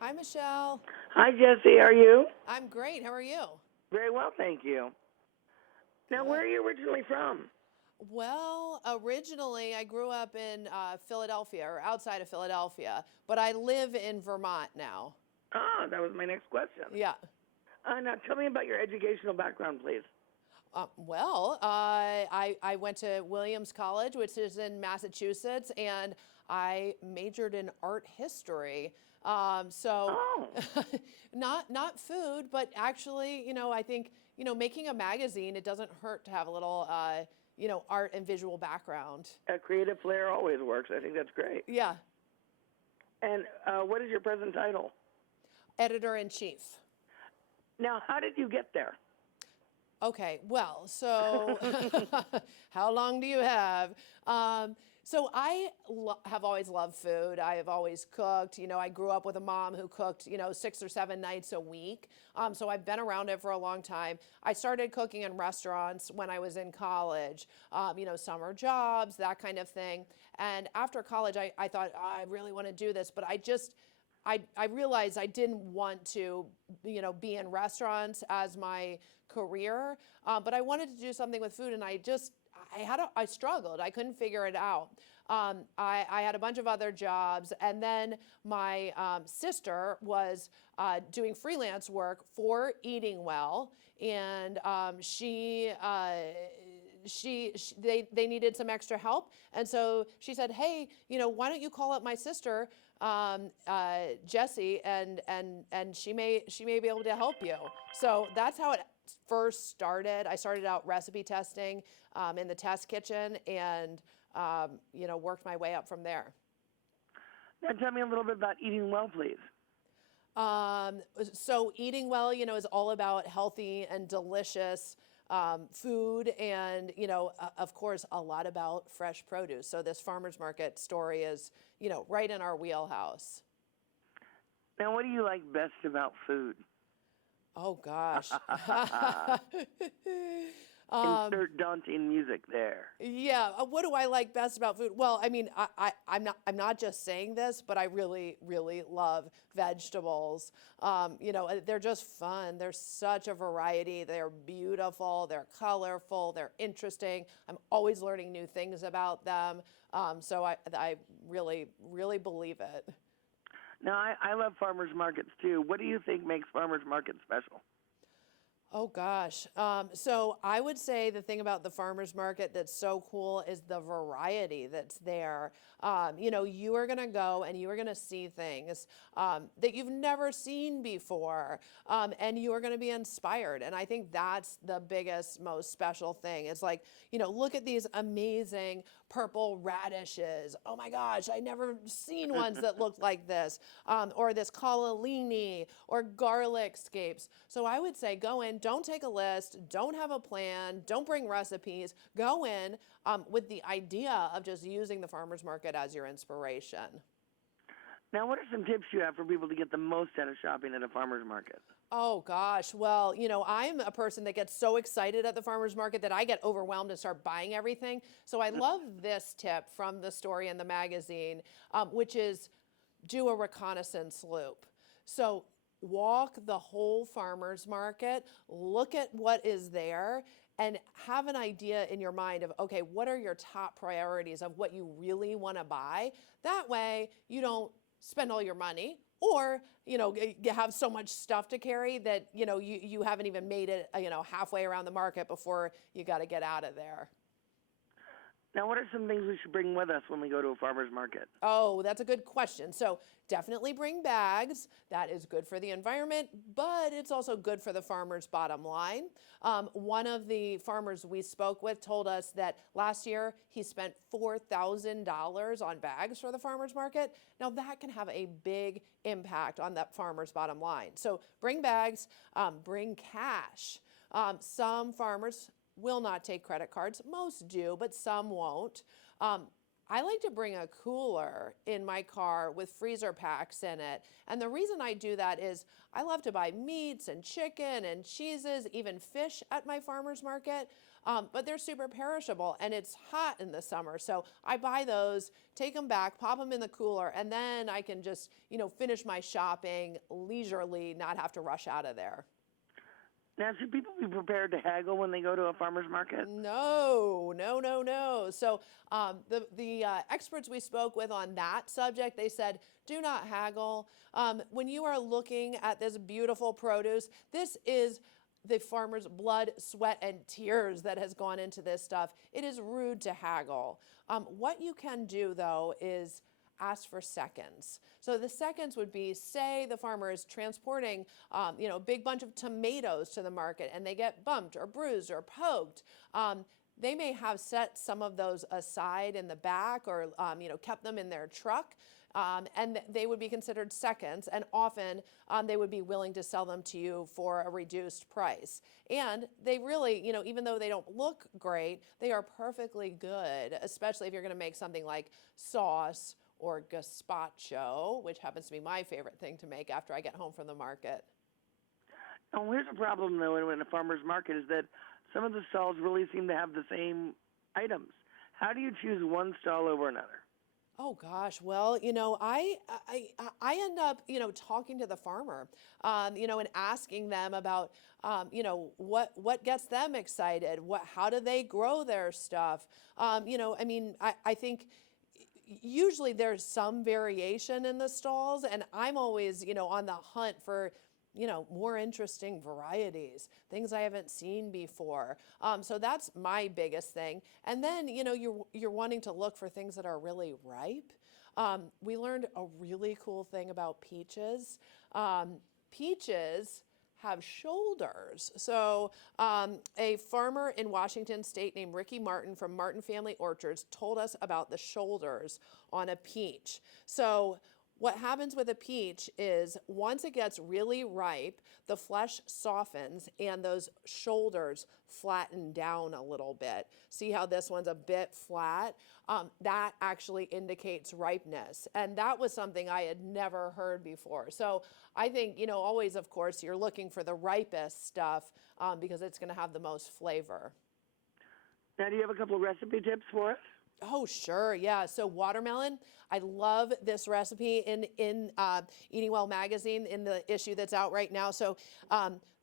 Hi, Michelle. Hi, Jessie. How are you? I'm great. How are you? Very well, thank you. Now, Good. where are you originally from? Well, originally I grew up in Philadelphia or outside of Philadelphia, but I live in Vermont now. Ah, that was my next question. Yeah. Now, tell me about your educational background, please. I went to Williams College, which is in Massachusetts, and I majored in art history. So Oh, not food, but actually, I think, making a magazine, it doesn't hurt to have a little, art and visual background. a creative flair always works. I think that's great. Yeah, And what is your present title? editor in chief. Now, how did you get there? Okay, well, so how long do you have? So have always loved food. I have always cooked. I grew up with a mom who cooked, 6 or 7 nights a week. So I've been around it for a long time. I started cooking in restaurants when I was in college, summer jobs, that kind of thing. And after college, I thought, "Oh, I really want to do this, but I realized I didn't want to, be in restaurants as my career, but I wanted to do something with food, and I struggled. I couldn't figure it out. I had a bunch of other jobs, and then my sister was doing freelance work for Eating Well, and they needed some extra help, and so she said, "Hey, why don't you call up my sister, Jessie, and she may be able to help you." So that's how it first started. I started out recipe testing in the test kitchen, and worked my way up from there. Now, tell me a little bit about eating well, please. So Eating Well, is all about healthy and delicious food, and of course, a lot about fresh produce. So this farmers market story is, right in our wheelhouse. Now, what do you like best about food? Oh gosh. Insert daunting music there. Yeah, what do I like best about food? Well, I mean, I'm not just saying this, but I really, really love vegetables. They're just fun. There's such a variety. They're beautiful. They're colorful. They're interesting. I'm always learning new things about them. So I really, really believe it. Now, I love farmers markets too. What do you think makes farmers markets special? Oh gosh. So I would say the thing about the farmers market that's so cool is the variety that's there. You are going to go and you are going to see things that you've never seen before, and you are going to be inspired. And I think that's the biggest, most special thing. It's like, look at these amazing purple radishes. Oh my gosh, I never seen ones that looked like this. Or this cannellini or garlic scapes. So I would say go in, don't take a list, don't have a plan, don't bring recipes. Go in with the idea of just using the farmer's market as your inspiration. Now, what are some tips you have for people to get the most out of shopping at a farmer's market? Oh gosh. Well, I'm a person that gets so excited at the farmer's market that I get overwhelmed and start buying everything. So I love this tip from the story in the magazine, which is do a reconnaissance loop. So walk the whole farmer's market, look at what is there, and have an idea in your mind of, okay, what are your top priorities of what you really want to buy? That way you don't spend all your money, or you have so much stuff to carry that you haven't even made it halfway around the market before you got to get out of there. Now, what are some things we should bring with us when we go to a farmer's market? Oh, that's a good question. So definitely bring bags. That is good for the environment, but it's also good for the farmer's bottom line. One of the farmers we spoke with told us that last year he spent $4,000 on bags for the farmer's market. Now that can have a big impact on that farmer's bottom line. So bring bags, bring cash. Some farmers will not take credit cards. Most do, but some won't. I like to bring a cooler in my car with freezer packs in it. And the reason I do that is I love to buy meats and chicken and cheeses, even fish at my farmer's market. but they're super perishable and it's hot in the summer. So I buy those, take them back, pop them in the cooler, and then I can just, finish my shopping leisurely, not have to rush out of there. Now, should people be prepared to haggle when they go to a farmer's market? No, no, no, no. So the experts we spoke with on that subject, they said, do not haggle. When you are looking at this beautiful produce, this is the farmer's blood, sweat, and tears that has gone into this stuff. It is rude to haggle. What you can do, though, is ask for seconds. So the seconds would be, say the farmer is transporting, a big bunch of tomatoes to the market and they get bumped or bruised or poked. They may have set some of those aside in the back or, kept them in their truck. And they would be considered seconds, and often they would be willing to sell them to you for a reduced price. And they really, even though they don't look great, they are perfectly good, especially if you're going to make something like sauce or gazpacho, which happens to be my favorite thing to make after I get home from the market. Oh, here's a problem, though, in a farmer's market is that some of the stalls really seem to have the same items. How do you choose one stall over another? Oh gosh, well, I end up, talking to the farmer, and asking them about, what gets them excited, how do they grow their stuff, I think usually there's some variation in the stalls, and I'm always, on the hunt for, more interesting varieties, things I haven't seen before. So that's my biggest thing. And then, you're wanting to look for things that are really ripe. We learned a really cool thing about peaches. Peaches have shoulders. So a farmer in Washington State named Ricky Martin from Martin Family Orchards told us about the shoulders on a peach. So what happens with a peach is once it gets really ripe, the flesh softens and those shoulders flatten down a little bit. See how this one's a bit flat? That actually indicates ripeness. And that was something I had never heard before. So I think, always, of course, you're looking for the ripest stuff because it's going to have the most flavor. Now, do you have a couple of recipe tips for us? Oh, sure. Yeah. So watermelon, I love this recipe in Eating Well magazine in the issue that's out right now. So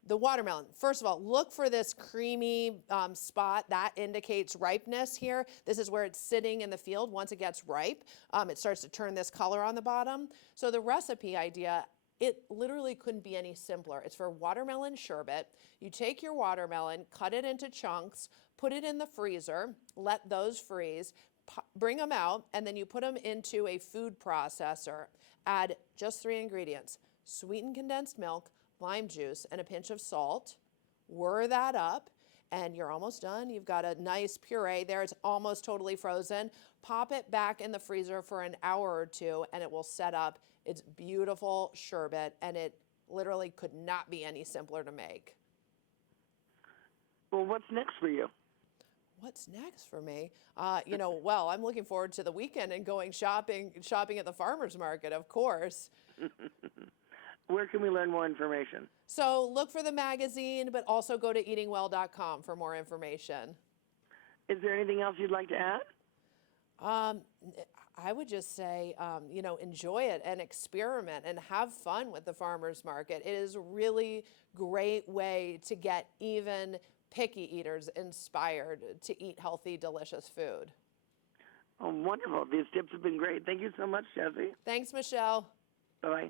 the watermelon, first of all, look for this creamy spot that indicates ripeness here. This is where it's sitting in the field. Once it gets ripe, it starts to turn this color on the bottom. So the recipe idea, it literally couldn't be any simpler. It's for watermelon sherbet. You take your watermelon, cut it into chunks, put it in the freezer, let those freeze, bring them out, and then you put them into a food processor. Add just 3 ingredients: sweetened condensed milk, lime juice, and a pinch of salt. Whir that up, and you're almost done. You've got a nice puree there. It's almost totally frozen. Pop it back in the freezer for an hour or 2, and it will set up. It's beautiful sherbet, and it literally could not be any simpler to make. Well, what's next for you? What's next for me? Well, I'm looking forward to the weekend and going shopping at the farmer's market, of course. Where can we learn more information? So look for the magazine, but also go to eatingwell.com for more information. Is there anything else you'd like to add? I would just say, enjoy it and experiment and have fun with the farmer's market. It is a really great way to get even picky eaters inspired to eat healthy, delicious food. Oh, wonderful. These tips have been great. Thank you so much, Jessie. Thanks, Michelle. Bye-bye.